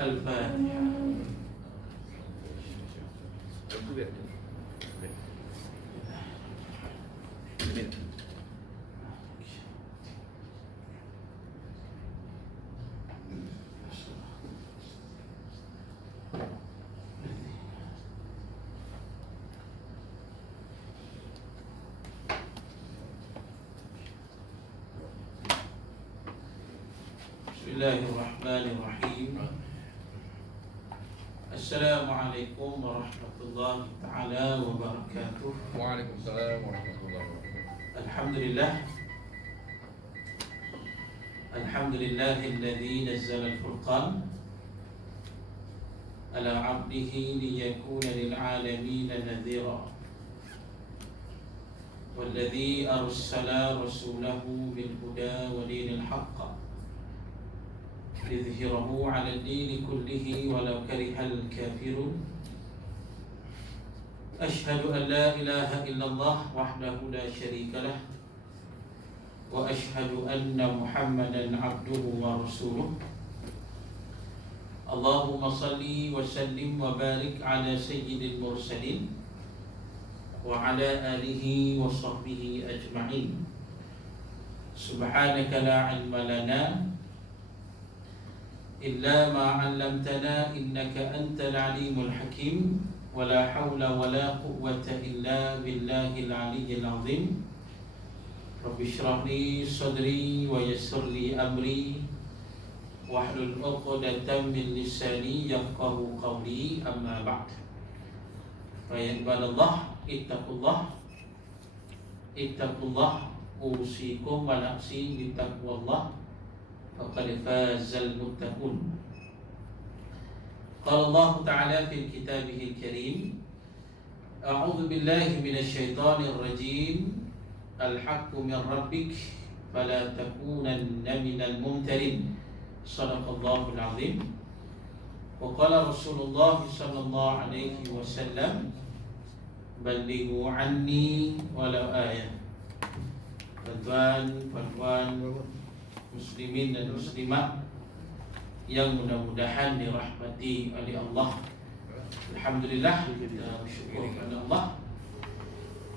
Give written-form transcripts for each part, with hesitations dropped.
Al-Fatihah. Bismillahirrahmanirrahim. Assalamualaikum warahmatullahi ta'ala wabarakatuh. Waalaikumsalam warahmatullahi wabarakatuh. Alhamdulillah. Alhamdulillahilladzi nazzala al-furqan ala 'abdihi liyakuna lil 'alamin nadhira. Walladzi arsala rasulahu bil huda wa dinil haqq liyudhhirahu 'ala ad-din kullihi walau karihal kafirun. Ashhadu an la ilaha illallah wahdahu la syarika lah wa ashhadu anna Muhammadan 'abduhu wa rasuluh. Allahumma salli wa sallim wa barik 'ala sayyidil mursalin wa 'ala alihi wa sahbihi ajma'in. Subhanaka la 'ilma lana illa ma 'allamtana innaka antal 'alimul hakim. Wala hawla wala quwwata illa billahil 'aliyyil 'azim. Rabbi shrah li sadri wa yassir li amri wahlul 'uqdatam min lisani yafqahu qawli. Amma ba'd. Fa ya ibadallah ittaqullah usikum wa nafsi bi taqwallah faqad fazal muttaqun. Qala Allah Ta'ala fil kitabihil karim, a'udzu billahi minasyaitonir rajim. Al-haqqu min rabbik fala takunanna minal mumtarin. Shadaqallahul azim. Wa qala Rasulullah sallallahu alaihi wasallam, ballighu anni walau ayah. Tuan-tuan muslimin dan muslimat yang mudah-mudahan dirahmati oleh Allah. Alhamdulillah, kita bersyukur kepada Allah.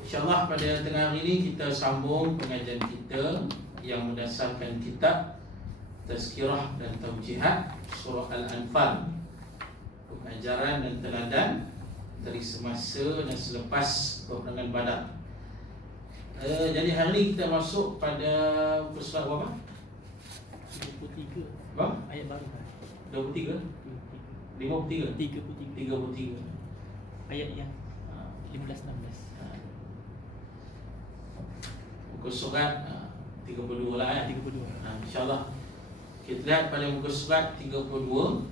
InsyaAllah pada tengah hari ini kita sambung pengajian kita yang berdasarkan kitab Tazkirah dan Taujihat Surah Al-Anfal, pengajaran dan teladan dari semasa dan selepas peperangan Badar. Jadi hari ini kita masuk pada surat berapa? 23. Berapa? Ayat baru. 23? 53? 33. Ayat yang 15-16. Muka surat 32 lah ya. 32. InsyaAllah kita lihat pada muka surat 32,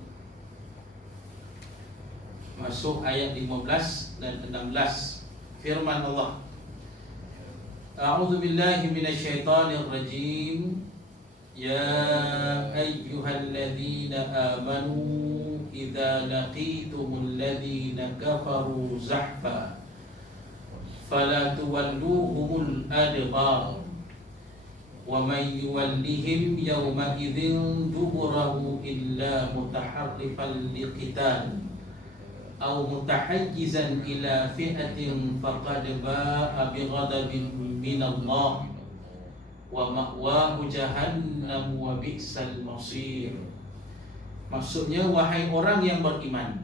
masuk ayat 15 dan 16. Firman Allah, A'udzu billahi minasyaitonir rajim. Ya ayyuhalladzina amanu idza laqitumul ladzina kafaru zahfa fala tuwalluhumul adbar wa may yuwallihim yawma idzin duburahu illa mutaharrifan liqital aw mutahayyizan ila fi'atin faqad ba'a bighadabin minallah wa ma'wahu jahannam wa bi'sal masir. Maksudnya, wahai orang yang beriman,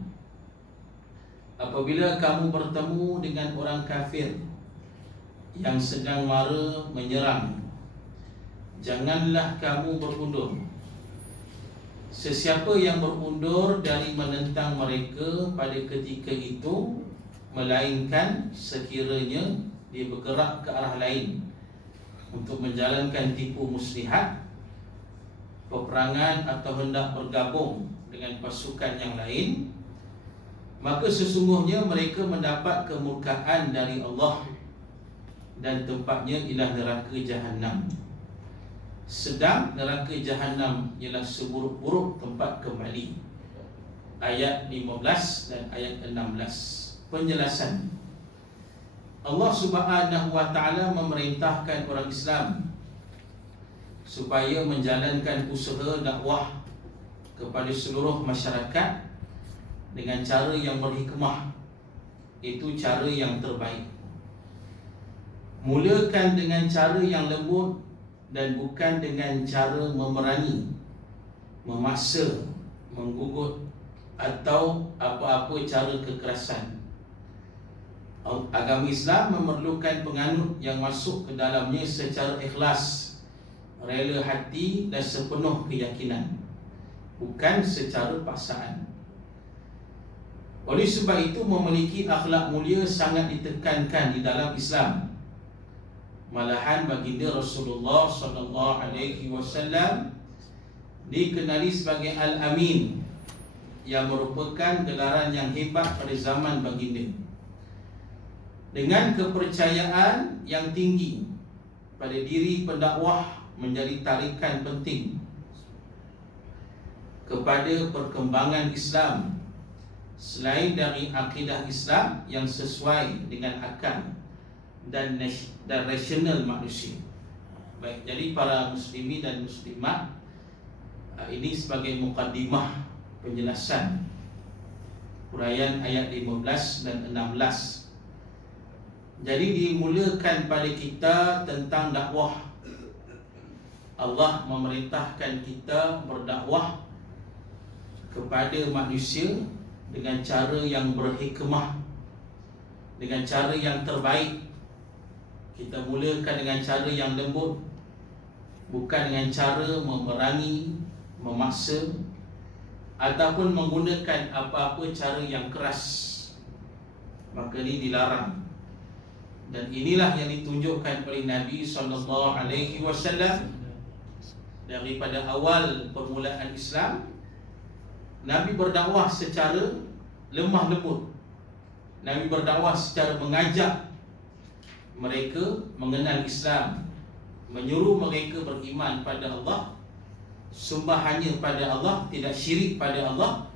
apabila kamu bertemu dengan orang kafir yang sedang mara menyerang, janganlah kamu berundur. Sesiapa yang berundur dari menentang mereka pada ketika itu, melainkan sekiranya dia bergerak ke arah lain untuk menjalankan tipu muslihat, peperangan atau hendak bergabung dengan pasukan yang lain, maka sesungguhnya mereka mendapat kemurkaan dari Allah dan tempatnya ialah neraka Jahannam. Sedang neraka Jahannam ialah seburuk-buruk tempat kembali. Ayat 15 dan ayat 16. Penjelasan. Allah Subhanahu wa ta'ala memerintahkan orang Islam supaya menjalankan usaha dakwah kepada seluruh masyarakat dengan cara yang berhikmah. Itu cara yang terbaik. Mulakan dengan cara yang lembut dan bukan dengan cara memerangi, memaksa, menggugut atau apa-apa cara kekerasan. Agama Islam memerlukan penganut yang masuk ke dalamnya secara ikhlas, rela hati dan sepenuh keyakinan, bukan secara paksaan. Oleh sebab itu, memiliki akhlak mulia sangat ditekankan di dalam Islam. Malahan baginda Rasulullah SAW dikenali sebagai Al-Amin, yang merupakan gelaran yang hebat pada zaman baginda. Dengan kepercayaan yang tinggi pada diri pendakwah menjadi tarikan penting kepada perkembangan Islam, selain dari akidah Islam yang sesuai dengan akal dan rasional manusia. Baik, jadi para muslimin dan muslimat, ini sebagai mukaddimah penjelasan huraian ayat 15 dan 16. Jadi dimulakan pada kita tentang dakwah. Allah memerintahkan kita berdakwah kepada manusia dengan cara yang berhikmah, dengan cara yang terbaik. Kita mulakan dengan cara yang lembut, bukan dengan cara memerangi, memaksa ataupun menggunakan apa-apa cara yang keras. Maka ini dilarang. Dan inilah yang ditunjukkan oleh Nabi SAW daripada awal permulaan Islam. Nabi berdakwah secara lemah lembut. Nabi berdakwah secara mengajak mereka mengenal Islam, menyuruh mereka beriman pada Allah, sembah hanya pada Allah, tidak syirik pada Allah,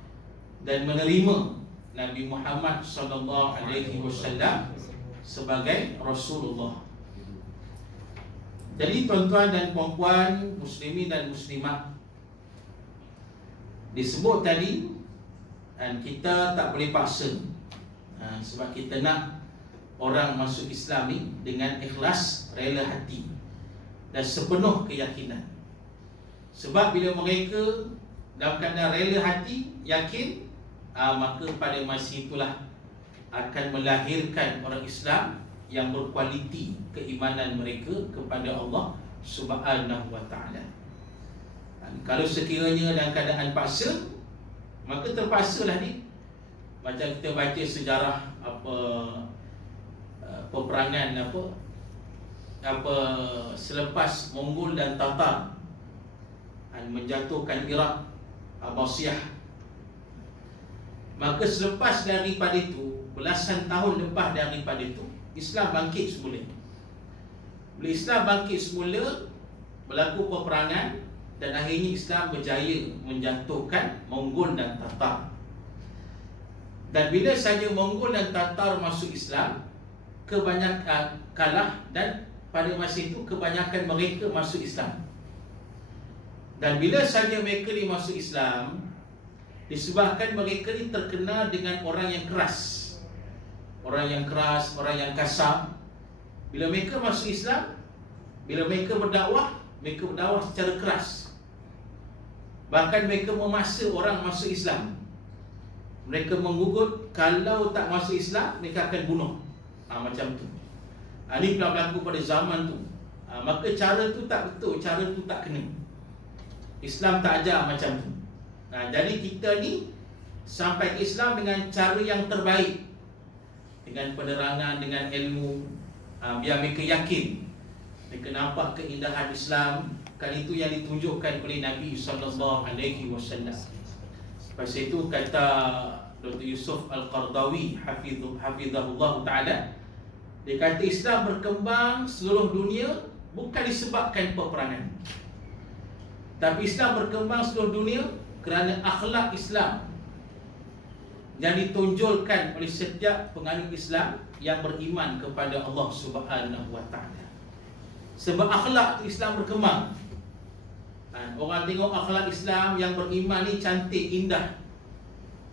dan menerima Nabi Muhammad SAW sebagai Rasulullah. Jadi tuan-tuan dan puan-puan, muslimin dan muslimat, disebut tadi, dan kita tak boleh paksa, sebab kita nak orang masuk Islam ni dengan ikhlas, rela hati dan sepenuh keyakinan. Sebab bila mereka dalam keadaan rela hati, yakin, maka pada masa itulah akan melahirkan orang Islam yang berkualiti keimanan mereka kepada Allah Subhanahu wa ta'ala. Kalau sekiranya dalam keadaan paksa, maka terpaksalah ni. Macam kita baca sejarah peperangan selepas Mongol dan Tatar menjatuhkan Iraq, Abbasiyah. Maka selepas daripada itu, belasan tahun lepas daripada itu, Islam bangkit semula. Bila Islam bangkit semula, berlaku peperangan, dan akhirnya Islam berjaya menjatuhkan Mongol dan Tatar. Dan bila saja Mongol dan Tatar masuk Islam, kebanyakan kalah, dan pada masa itu kebanyakan mereka masuk Islam. Dan bila saja mereka ni masuk Islam, disebabkan mereka ni terkenal dengan orang yang keras, orang yang kasar. Bila mereka masuk Islam, bila mereka berdakwah secara keras. Bahkan mereka memaksa orang masuk Islam. Mereka menggugut, kalau tak masuk Islam, mereka akan bunuh. Macam tu. Ini pernah berlaku pada zaman tu. Maka cara tu tak betul, cara tu tak kena. Islam tak ajar macam tu. Jadi kita ni sampai ke Islam dengan cara yang terbaik, dengan penerangan, dengan ilmu, biar mereka yakin, mereka nampak keindahan Islam. Kan itu yang ditunjukkan oleh Nabi SAW. Pasal itu kata Dr. Yusuf Al-Qardawi hafizahullah ta'ala, dia kata Islam berkembang seluruh dunia bukan disebabkan peperangan, tapi Islam berkembang seluruh dunia kerana akhlak Islam yang ditonjolkan oleh setiap penganut Islam yang beriman kepada Allah Subhanahu wa ta'ala. Sebab akhlak Islam berkembang. Orang tengok akhlak Islam yang beriman ni cantik, indah,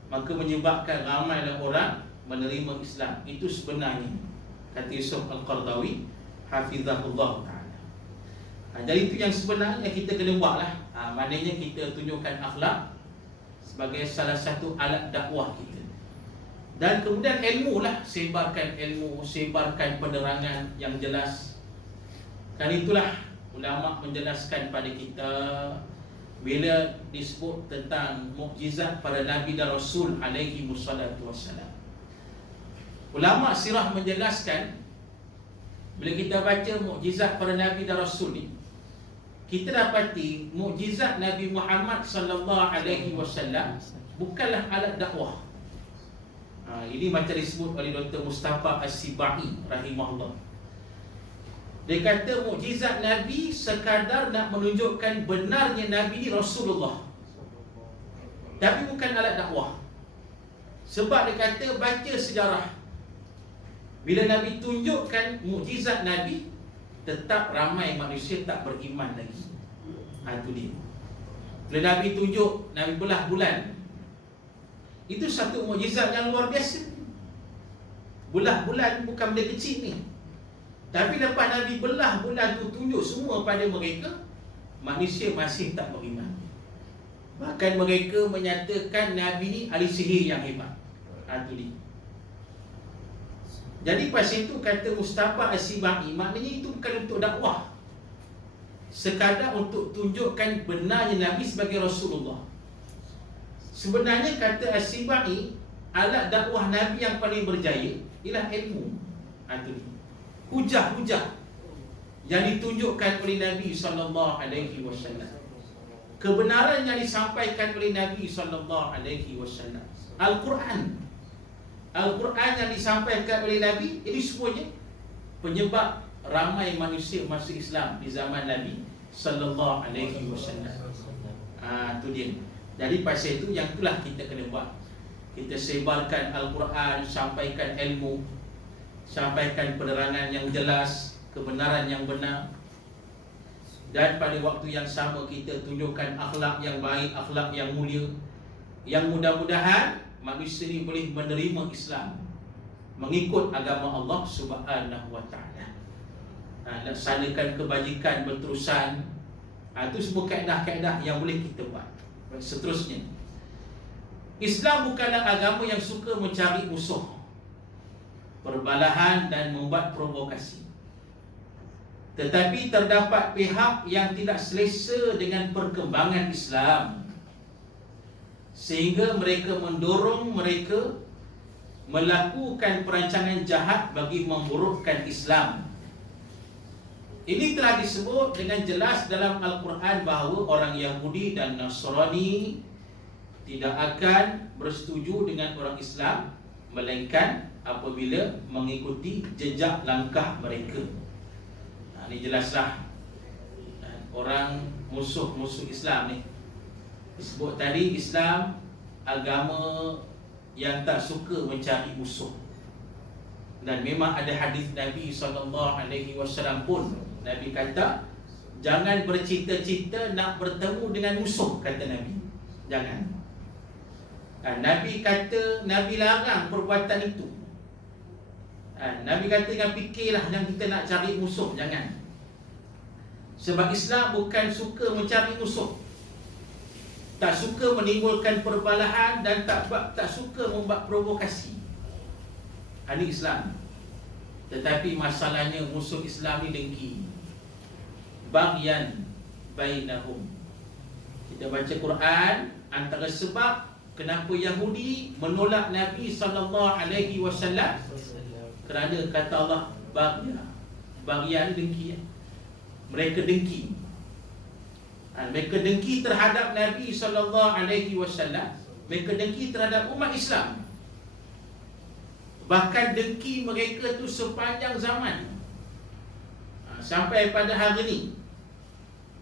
maka menyebabkan ramai orang menerima Islam. Itu sebenarnya, kata Yusuf Al-Qaradawi hafizahullah ta'ala. Jadi itu yang sebenarnya kita kena buat lah. Maknanya kita tunjukkan akhlak sebagai salah satu alat dakwah kita. Dan kemudian ilmu lah, sebarkan ilmu, sebarkan penerangan yang jelas. Kan itulah ulama menjelaskan pada kita bila disebut tentang mukjizat para nabi dan rasul alaihi wassalatu wassalam. Ulama sirah menjelaskan bila kita baca mukjizat para nabi dan rasul ni, kita dapati mukjizat Nabi Muhammad sallallahu alaihi wasallam bukanlah alat dakwah. Ini macam disebut oleh Dr. Mustafa As-Sibai rahimahullah. Dia kata mukjizat Nabi sekadar nak menunjukkan benarnya Nabi ni Rasulullah, tapi bukan alat dakwah. Sebab dia kata baca sejarah, bila Nabi tunjukkan mukjizat Nabi, tetap ramai manusia tak beriman lagi. Itu dia. Bila Nabi tunjuk, Nabi belah bulan, itu satu mukjizat yang luar biasa. Belah bulan bukan benda kecil ni. Tapi lepas Nabi belah bulan tu, tunjuk semua pada mereka, manusia masih tak beriman. Bahkan mereka menyatakan Nabi ni ahli sihir yang hebat. Itu dia. Jadi pasal itu kata Mustafa As-Sibai, maknanya itu bukan untuk dakwah, sekadar untuk tunjukkan benarnya Nabi sebagai Rasulullah. Sebenarnya kata As-Sibai, alat dakwah Nabi yang paling berjaya ialah ilmu. Itu dia. Hujah-hujah yang ditunjukkan oleh Nabi SAW, kebenaran yang disampaikan oleh Nabi SAW, Al-Quran yang disampaikan oleh Nabi, ini semuanya penyebab ramai manusia masuk Islam di zaman Nabi sallallahu alaihi wasallam. Itu dia. Jadi pasal itu yang itulah kita kena buat. Kita sebarkan Al-Quran, sampaikan ilmu, sampaikan penerangan yang jelas, kebenaran yang benar. Dan pada waktu yang sama kita tunjukkan akhlak yang baik, akhlak yang mulia, yang mudah-mudahan manusia ini boleh menerima Islam, mengikut agama Allah Subhanahu wa ta'ala. Laksanakan kebajikan berterusan. Itu semua kaedah-kaedah yang boleh kita buat. Seterusnya, Islam bukanlah agama yang suka mencari musuh, perbalahan dan membuat provokasi. Tetapi terdapat pihak yang tidak selesa dengan perkembangan Islam, sehingga mereka mendorong mereka melakukan perancangan jahat bagi memburukkan Islam. Ini telah disebut dengan jelas dalam Al-Quran bahawa orang Yahudi dan Nasrani tidak akan bersetuju dengan orang Islam melainkan apabila mengikuti jejak langkah mereka. Ini jelaslah orang musuh-musuh Islam ni. Disebut tadi Islam agama yang tak suka mencari musuh. Dan memang ada hadis Nabi SAW pun, Nabi kata jangan bercita-cita nak bertemu dengan musuh, kata Nabi. Jangan. Nabi kata, Nabi larang perbuatan itu. Nabi kata jangan fikirlah yang kita nak cari musuh, jangan. Sebab Islam bukan suka mencari musuh, tak suka menimbulkan perbalahan dan tak suka membuat provokasi. Ini Islam. Tetapi masalahnya musuh Islam ni dengki, baghyan bainahum. Kita baca Quran, antara sebab kenapa Yahudi menolak Nabi SAW kerana kata Allah baghyan dengki. Mereka dengki. Mereka dengki terhadap Nabi SAW. Mereka dengki terhadap umat Islam. Bahkan dengki mereka tu sepanjang zaman, sampai pada hari ini.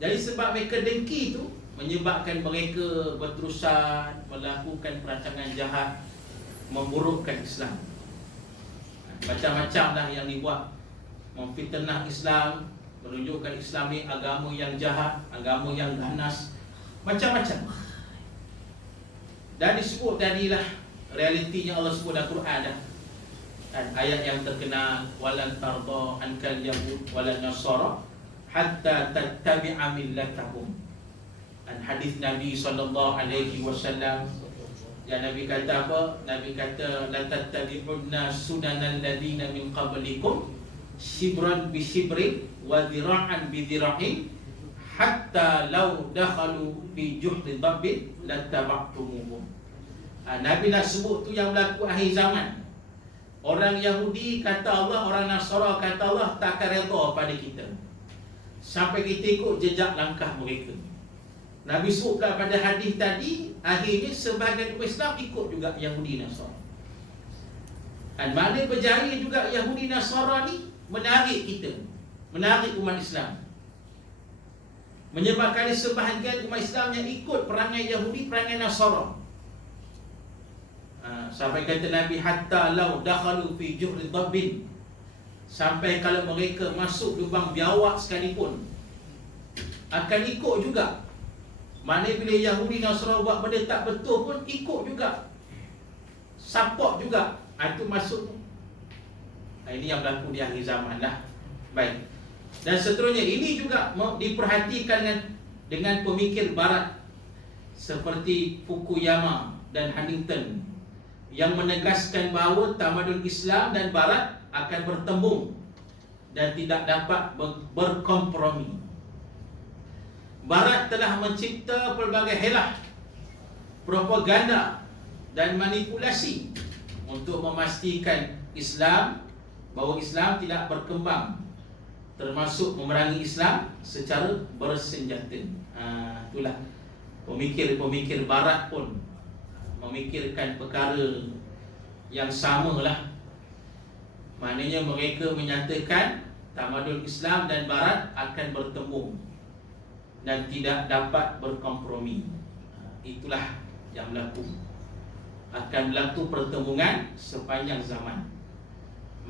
Jadi sebab mereka dengki tu menyebabkan mereka berterusan melakukan perancangan jahat memburukkan Islam. Macam-macam lah yang dibuat, memfitnah Islam, menunjukkan Islam ni agama yang jahat, agama yang ganas, macam-macam. Dan disebut tadilah realitinya Allah sebut dalam Quran dah. Dan ayat yang terkenal, walan tarda ankal yahud walan nasara hatta tattabi'a millatahum. Dan hadis Nabi SAW yang Nabi kata apa? Nabi kata la tattabi'unna sunanal ladina min qablikum shibran bi shibrin wa dhira'an bi dhira'in hatta law dakhalu fi juhri dabbin lattaba'tumuhum. Nabi nak sebut tu yang berlaku akhir zaman. Orang Yahudi kata Allah, orang Nasara kata Allah, tak akan redha pada kita sampai kita ikut jejak langkah mereka. Nabi sebut pada hadis tadi, akhirnya sebahagian umat Islam ikut juga Yahudi Nasara. Dan mana berjaya juga Yahudi Nasara ni menarik kita, menarik umat Islam, menyebabkan sebahagian umat Islam yang ikut perangai Yahudi, perangai Nasara. Sampai kata Nabi, hatta law dakhalu fi juhri dabbin, sampai kalau mereka masuk lubang biawak sekalipun akan ikut juga. Mana bila Yahudi Nasara buat benda tak betul pun ikut juga, support juga. Itu masuk. Ini yang berlaku di akhir zaman lah. Baik. Dan seterusnya ini juga diperhatikan dengan pemikir barat seperti Fukuyama dan Huntington yang menegaskan bahawa tamadun Islam dan barat akan bertembung dan tidak dapat berkompromi. Barat telah mencipta pelbagai helah, propaganda dan manipulasi untuk memastikan Islam, bahawa Islam tidak berkembang, termasuk memerangi Islam secara bersenjata. Itulah pemikir-pemikir barat pun memikirkan perkara yang samalah. Maknanya mereka menyatakan tamadun Islam dan barat akan bertembung dan tidak dapat berkompromi. Itulah yang berlaku. Akan berlaku pertembungan sepanjang zaman.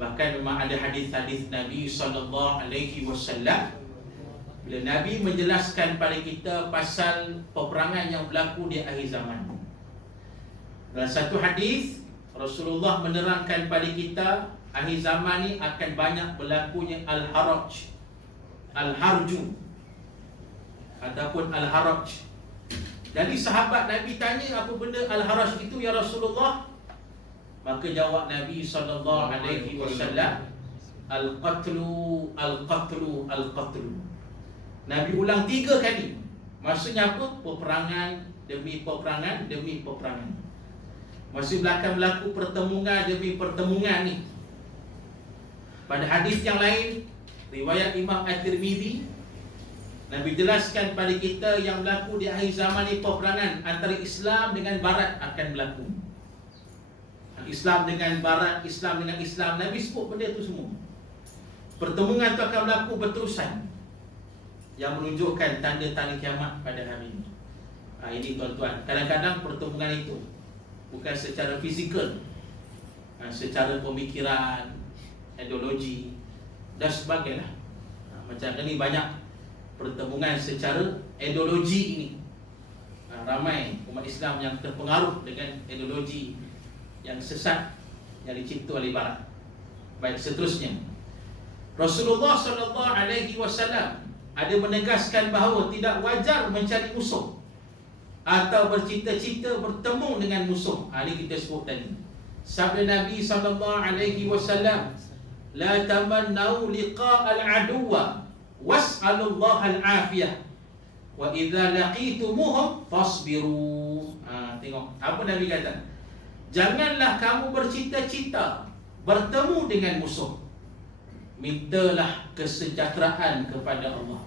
Bahkan memang ada hadis-hadis Nabi SAW bila Nabi menjelaskan pada kita pasal peperangan yang berlaku di akhir zaman. Dalam satu hadis Rasulullah menerangkan pada kita akhir zaman ni akan banyak berlakunya al-haraj, al-harju ataupun al-haraj. Jadi sahabat Nabi tanya, apa benda al-haraj itu ya Rasulullah? Maka jawab Nabi SAW, al-qatlu, al-qatlu, al-qatlu. Nabi ulang 3 kali. Maksudnya apa? Peperangan demi peperangan demi peperangan. Masih belakang berlaku pertemuan demi pertemuan ni. Pada hadis yang lain, riwayat Imam At-Tirmidzi, Nabi jelaskan pada kita yang berlaku di akhir zaman ni peperangan antara Islam dengan barat akan berlaku. Islam dengan barat, Islam dengan Islam. Nabi sebut benda tu semua. Pertemuan tu akan berlaku berterusan, yang menunjukkan tanda-tanda kiamat pada hari ini. Ini tuan-tuan, kadang-kadang pertemuan itu bukan secara fizikal, secara pemikiran, ideologi dan sebagainya. Macam ni banyak pertemuan secara ideologi ini. Ramai umat Islam yang terpengaruh dengan ideologi yang sesat yang dicipta oleh barat. Baik, seterusnya Rasulullah SAW ada menegaskan bahawa tidak wajar mencari musuh atau bercita-cita bertemu dengan musuh. Ini kita sebut tadi. Sabda Nabi SAW, la tamannau liqa'al aduwa was'alullaha al-afiyah wa idza laqitumuhum fasbiru. Tengok apa Nabi kata. Janganlah kamu bercita-cita bertemu dengan musuh, mintalah kesejahteraan kepada Allah.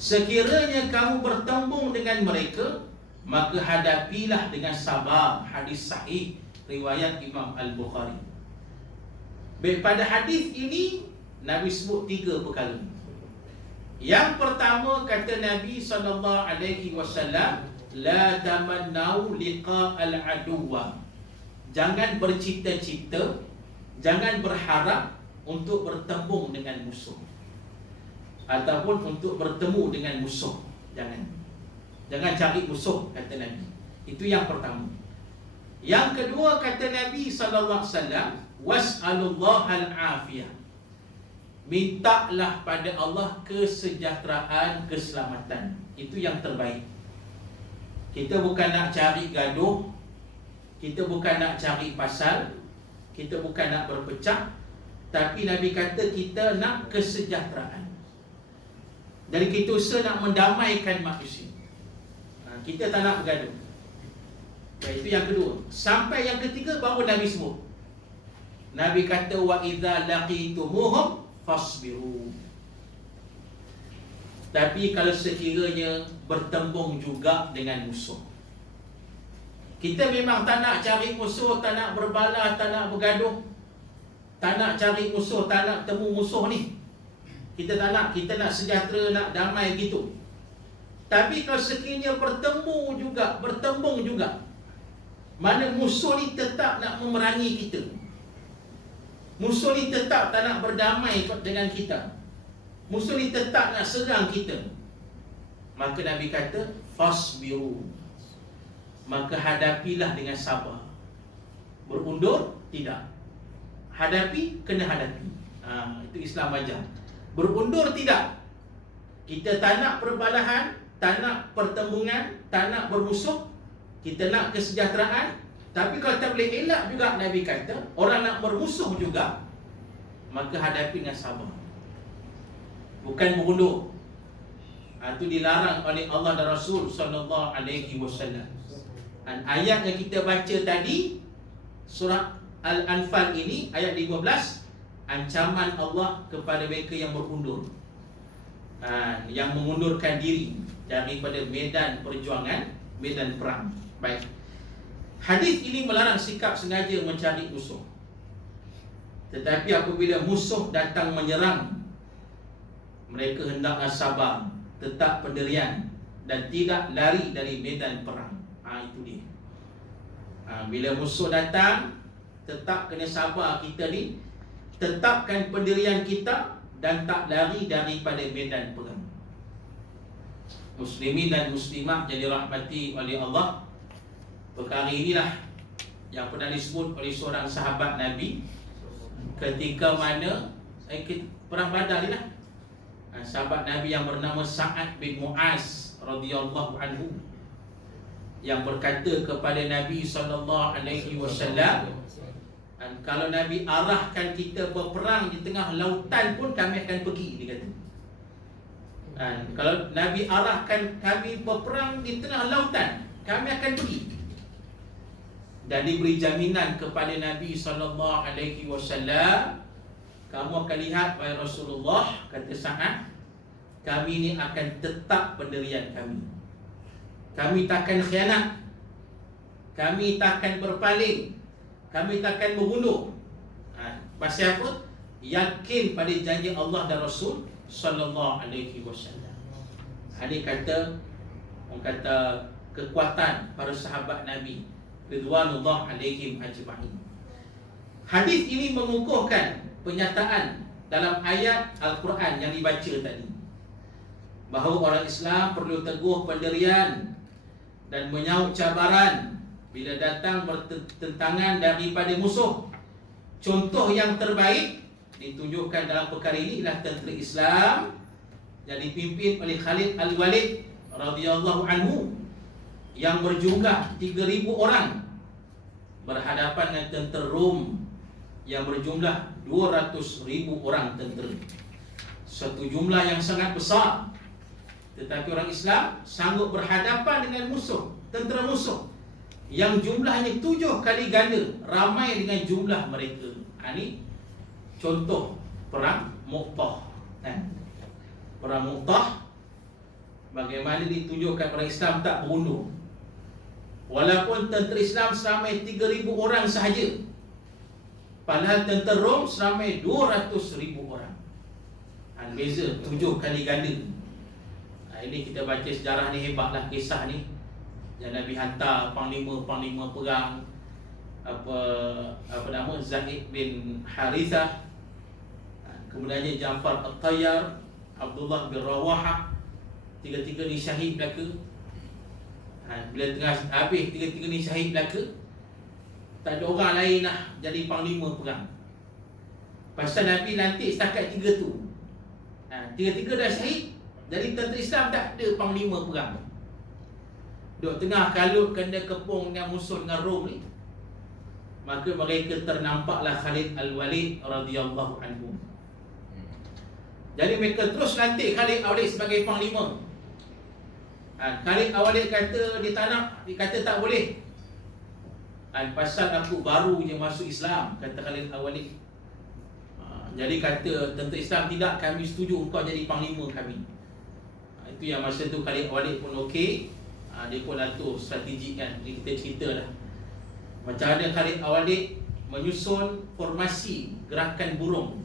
Sekiranya kamu bertembung dengan mereka, maka hadapilah dengan sabar. Hadis sahih riwayat Imam Al-Bukhari. Baik, pada hadis ini Nabi sebut 3 perkara. Yang pertama kata Nabi SAW, la tamannau liqa'al aduwa. Jangan bercita-cita, jangan berharap untuk bertembung dengan musuh. ataupun untuk bertemu dengan musuh. Jangan cari musuh, kata Nabi. Itu yang pertama. Yang kedua, kata Nabi SAW, was'alullahal afiyah. Mintalah pada Allah kesejahteraan, keselamatan. Itu yang terbaik. Kita bukan nak cari gaduh, kita bukan nak cari pasal, kita bukan nak berpecah, tapi Nabi kata kita nak kesejahteraan. Jadi kita usaha nak mendamaikan manusia. Kita tak nak bergaduh. Itu yang kedua. Sampai yang ketiga baru Nabi sebut. Nabi kata wa idza laqitumuhum fasbiru. Tapi kalau sekiranya bertembung juga dengan musuh, kita memang tak nak cari musuh, tak nak berbalah, tak nak bergaduh, tak nak cari musuh, tak nak temu musuh ni. Kita tak nak, kita nak sejahtera, nak damai gitu. Tapi kalau sekiranya bertembung juga, mana musuh ni tetap nak memerangi kita, musuh ni tetap tak nak berdamai dengan kita, musuh ni tetap nak serang kita, maka Nabi kata fasbiru, maka hadapilah dengan sabar. Berundur tidak, hadapi, kena hadapi. Itu Islam ajar. Berundur tidak. Kita tak nak perbalahan, tak nak pertembungan, tak nak bermusuh, kita nak kesejahteraan. Tapi kalau tak boleh elak juga, Nabi kata orang nak bermusuh juga, maka hadapi dengan sabar, bukan berundur. Itu dilarang oleh Allah dan Rasul sallallahu alaihi wasallam. Dan ayat yang kita baca tadi, surah Al-Anfal ini ayat 15, ancaman Allah kepada mereka yang berundur, yang mengundurkan diri daripada medan perjuangan, medan perang. Baik. Hadis ini melarang sikap sengaja mencari musuh. Tetapi apabila musuh datang menyerang, mereka hendaklah sabar, tetap pendirian dan tidak lari dari medan perang. Itu dia. Bila musuh datang, tetap kena sabar kita ni, tetapkan pendirian kita dan tak lari daripada medan perang. Muslimin dan muslimat jadi rahmati oleh Allah, perkara inilah yang pernah disebut oleh seorang sahabat Nabi ketika mana perang Badar ni lah. Sahabat Nabi yang bernama Sa'ad bin Mu'az radhiyallahu anhu, yang berkata kepada Nabi sallallahu alaihi wasallam, kalau Nabi arahkan kita berperang di tengah lautan pun kami akan pergi, dia kata. Kalau Nabi arahkan kami berperang di tengah lautan, kami akan pergi. Dan diberi jaminan kepada Nabi sallallahu alaihi wasallam, kamu akan lihat wahai Rasulullah, kata Sa'ad, kami ni akan tetap pendirian kami. Kami takkan khianat, kami takkan berpaling, kami takkan mengundur. Pasal apa? Yakin pada janji Allah dan Rasul sallallahu alaihi wasallam. Ini kata, orang kata kekuatan para sahabat Nabi ridwanullah alaihim ajma'in. Hadis ini mengukuhkan penyataan dalam ayat Al-Quran yang dibaca tadi, bahawa orang Islam perlu teguh pendirian dan menyaut cabaran bila datang bertentangan daripada musuh. Contoh yang terbaik ditunjukkan dalam perkara ini ialah tentera Islam yang dipimpin oleh Khalid Al-Walid radhiyallahu anhu, yang berjumlah 3,000 orang berhadapan dengan tentera Rom yang berjumlah 200,000 orang tentera. Satu jumlah yang sangat besar, tetapi orang Islam sanggup berhadapan dengan musuh, tentera musuh yang jumlahnya 7 kali ganda ramai dengan jumlah mereka. Ini contoh perang Mu'tah. Perang Mu'tah, bagaimana ditunjukkan orang Islam tak berundur. Walaupun tentera Islam seramai 3,000 orang sahaja, padahal tentera Rom seramai 200,000 orang. Beza 7 kali ganda. Ini kita baca sejarah ni, hebatlah kisah ni. Yang Nabi hantar panglima perang, apa nama, Zaid bin Harithah, kemudiannya Ja'far At-Tayyar, Abdullah bin Rawahah, tiga-tiga ni syahid belaka. Bila tengah habis tiga-tiga ni syahid belaka, tak ada orang lain nak jadi panglima perang. Pasal Nabi lantik setakat tiga tu. Tiga-tiga dah syahid, jadi tentera Islam tak ada panglima perang. Duk tengah kalut kena kepung dengan musuh dengan Rom ni, maka mereka ternampaklah Khalid Al-Walid radhiyallahu anhu. Jadi mereka terus lantik Khalid Al-Walid sebagai panglima. Khalid Al-Walid kata dia tak nak, dia kata tak boleh. Pasal aku baru je masuk Islam, kata Khalid Al-Walid. Jadi kata tentera Islam, tidak, kami setuju kau jadi panglima kami. Itu yang masa tu Khalid Al-Walid pun okey. Dia pun atur strategi kan. Jadi kita cerita dah macam mana Khalid Al-Walid menyusun formasi gerakan burung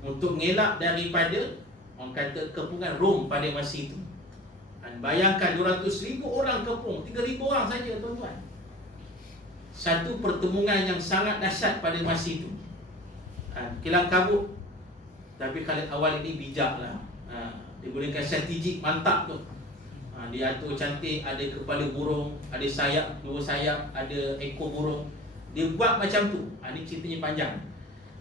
untuk mengelak daripada orang kata kepungan Rom pada masa itu. Bayangkan 200,000 orang kepung, 3,000 orang saja tuan-tuan. Satu pertemuan yang sangat dahsyat pada masa itu. Kilang kabut. Tapi Khalid Al-Walid ni bijak lah. Dia gunakan strategi mantap tu. Dia atur cantik, ada kepala burung, ada sayap, 2 sayap, ada ekor burung. Dia buat macam tu. Ini ceritanya panjang.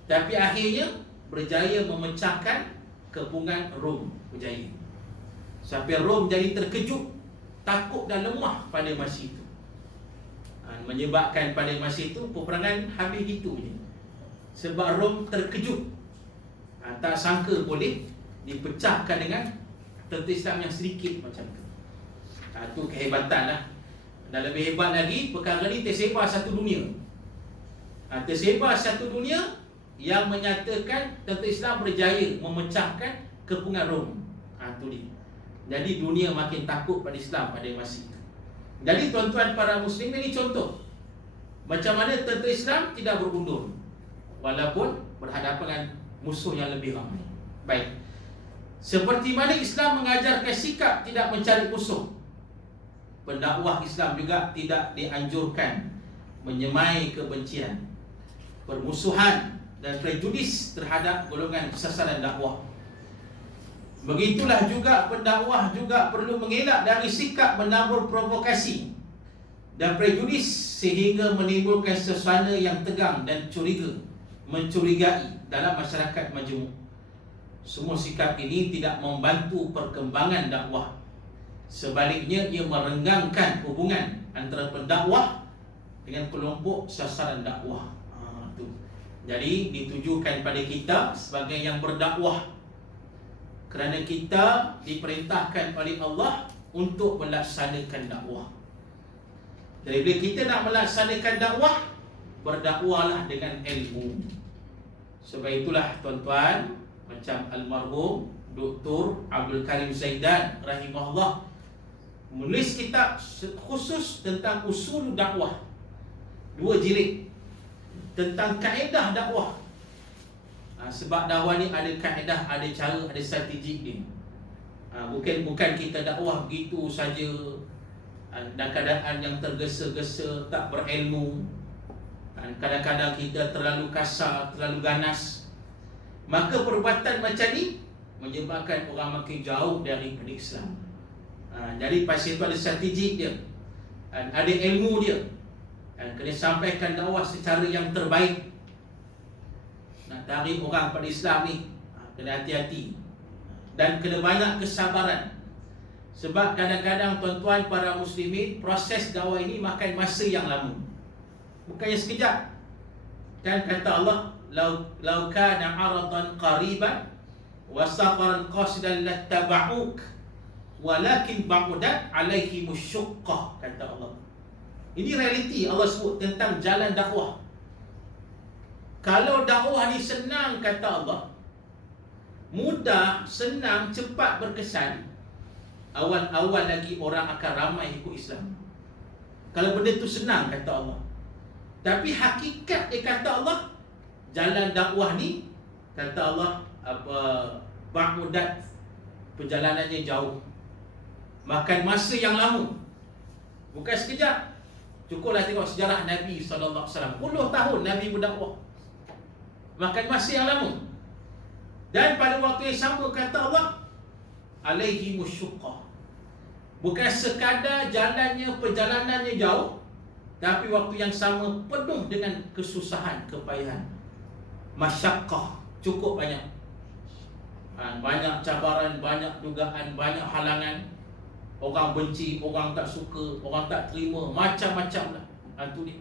Tapi akhirnya berjaya memecahkan kepungan Rom. Berjaya. Sampai Rom jadi terkejut, takut dan lemah pada masa itu. Menyebabkan pada masa itu peperangan habis gitu je. Sebab Rom terkejut. Tak sangka boleh dipecahkan dengan tentera Islam yang sedikit macam tu. Itu kehebatan lah. Dan lebih hebat lagi, perkara ni tersebar satu dunia. Tersebar satu dunia yang menyatakan tentera Islam berjaya memecahkan kepungan Rom. Itu dia. Jadi dunia makin takut pada Islam pada masa itu. Jadi tuan-tuan para muslim, ini contoh macam mana tentera Islam tidak berundur walaupun berhadapan dengan musuh yang lebih ramai. Baik. Seperti mana Islam mengajarkan sikap tidak mencari musuh, pendakwah Islam juga tidak dianjurkan menyemai kebencian, permusuhan dan prejudis terhadap golongan sasaran dakwah. Begitulah juga pendakwah juga perlu mengelak dari sikap menabur provokasi dan prejudis sehingga menimbulkan suasana yang tegang dan mencurigai dalam masyarakat majmuk. Semua sikap ini tidak membantu perkembangan dakwah. Sebaliknya, ia merenggangkan hubungan antara pendakwah dengan kelompok sasaran dakwah. Jadi ditujukan pada kita sebagai yang berdakwah, kerana kita diperintahkan oleh Allah untuk melaksanakan dakwah. Jadi bila kita nak melaksanakan dakwah, berdakwalah dengan ilmu. Sebab itulah tuan-tuan, macam almarhum Dr. Abdul Karim Zaidan rahimahullah menulis kitab khusus tentang usul dakwah, 2 jilid tentang kaedah dakwah. Sebab dakwah ni ada kaedah, ada cara, ada strategi dia. Bukan kita dakwah begitu saja dan keadaan yang tergesa-gesa, tak berilmu. Kadang-kadang kita terlalu kasar, terlalu ganas. Maka perbuatan macam ni menyebabkan orang makin jauh daripada Islam. Jadi pasal itu ada strategi dia, ada ilmu dia, kena sampaikan dakwah secara yang terbaik. Nak tarik orang pada Islam ni, kena hati-hati dan kena banyak kesabaran. Sebab kadang-kadang tuan-tuan para muslimin, proses dakwah ini makan masa yang lama, bukannya sekejap. Kan kata Allah, lau kana 'aradan qariban wa safaran qasidan lattaba'uk walakin ba'udat 'alaihimus syuqqah, kata Allah. Ini realiti Allah sebut tentang jalan dakwah. Kalau dakwah ni senang, kata Allah, mudah, senang, cepat berkesan, awal-awal lagi orang akan ramai ikut Islam. Kalau benda tu senang, kata Allah. Tapi hakikat dia kata Allah, jalan dakwah ni, kata Allah, ba'udat, perjalanannya jauh, makan masa yang lama, bukan sekejap. Cukuplah tengok sejarah Nabi SAW, puluh tahun Nabi berdakwah, makan masa yang lama. Dan pada waktu yang sama kata Allah, alaihi musyuqqah. Bukan sekadar perjalanannya jauh, tapi waktu yang sama penuh dengan kesusahan, kepayahan. Masyaqqah, cukup banyak. Banyak cabaran, banyak dugaan, banyak halangan. Orang benci, orang tak suka, orang tak terima, macam-macam lah. Itu dia.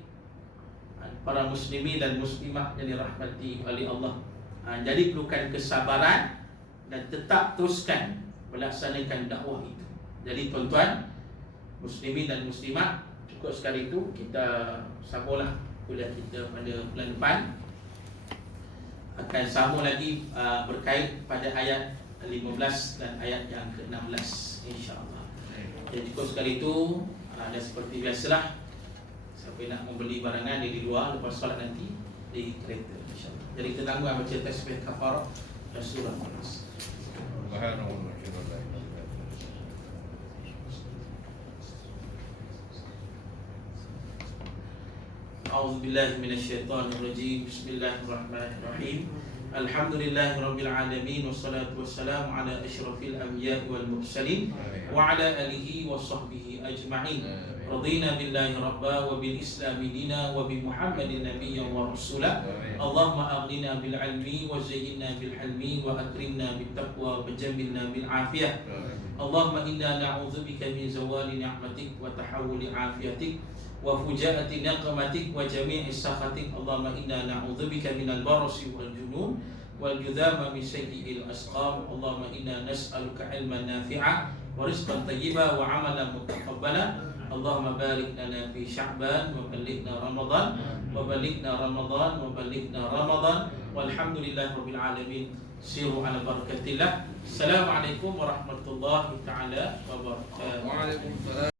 Para muslimin dan muslimah yang dirahmati oleh Allah. Jadi perlukan kesabaran dan tetap teruskan melaksanakan dakwah itu. Jadi tuan-tuan, muslimin dan muslimat, cukup sekali itu. Kita sambunglah kuliah kita pada bulan depan. Akan sambung lagi berkait pada ayat 15 dan ayat yang ke-16, insya-Allah. Jadi cukup sekali itu. Dan seperti biasalah, siapa yang nak membeli barangan dia di luar lepas solat nanti di kereta, insya-Allah. Jadi kita tangguh baca tasbih kafarah dan surah Al-Nas. أعوذ بالله من الشيطان الرجيم بسم الله الرحمن الرحيم الحمد لله رب العالمين والصلاة والسلام على أشرف الأنبياء والمرسلين وعلى آله وصحبه أجمعين رضينا بالله ربا وبالإسلام دينا وبمحمد نبيا ورسولا اللهم أغننا بالعلم وزينا بالحلم وأكرمنا بالتقوى وجملنا بالعافية اللهم إنا نعوذ بك من زوال نعمتك وتحول عافيتك وفجاءة نقمتك وجميع سخطك اللهم إنا نعوذ بك من البرص والجنون والجذام من سيء الأسقام اللهم إنا نسألك علما نافعا ورزقا طيبا وعملا متقبلا اللهم بارك لنا في شعبان وبلغنا رمضان والحمد لله رب العالمين سيروا على بركة الله السلام عليكم ورحمة الله تعالى وبركاته. وعليكم السلام.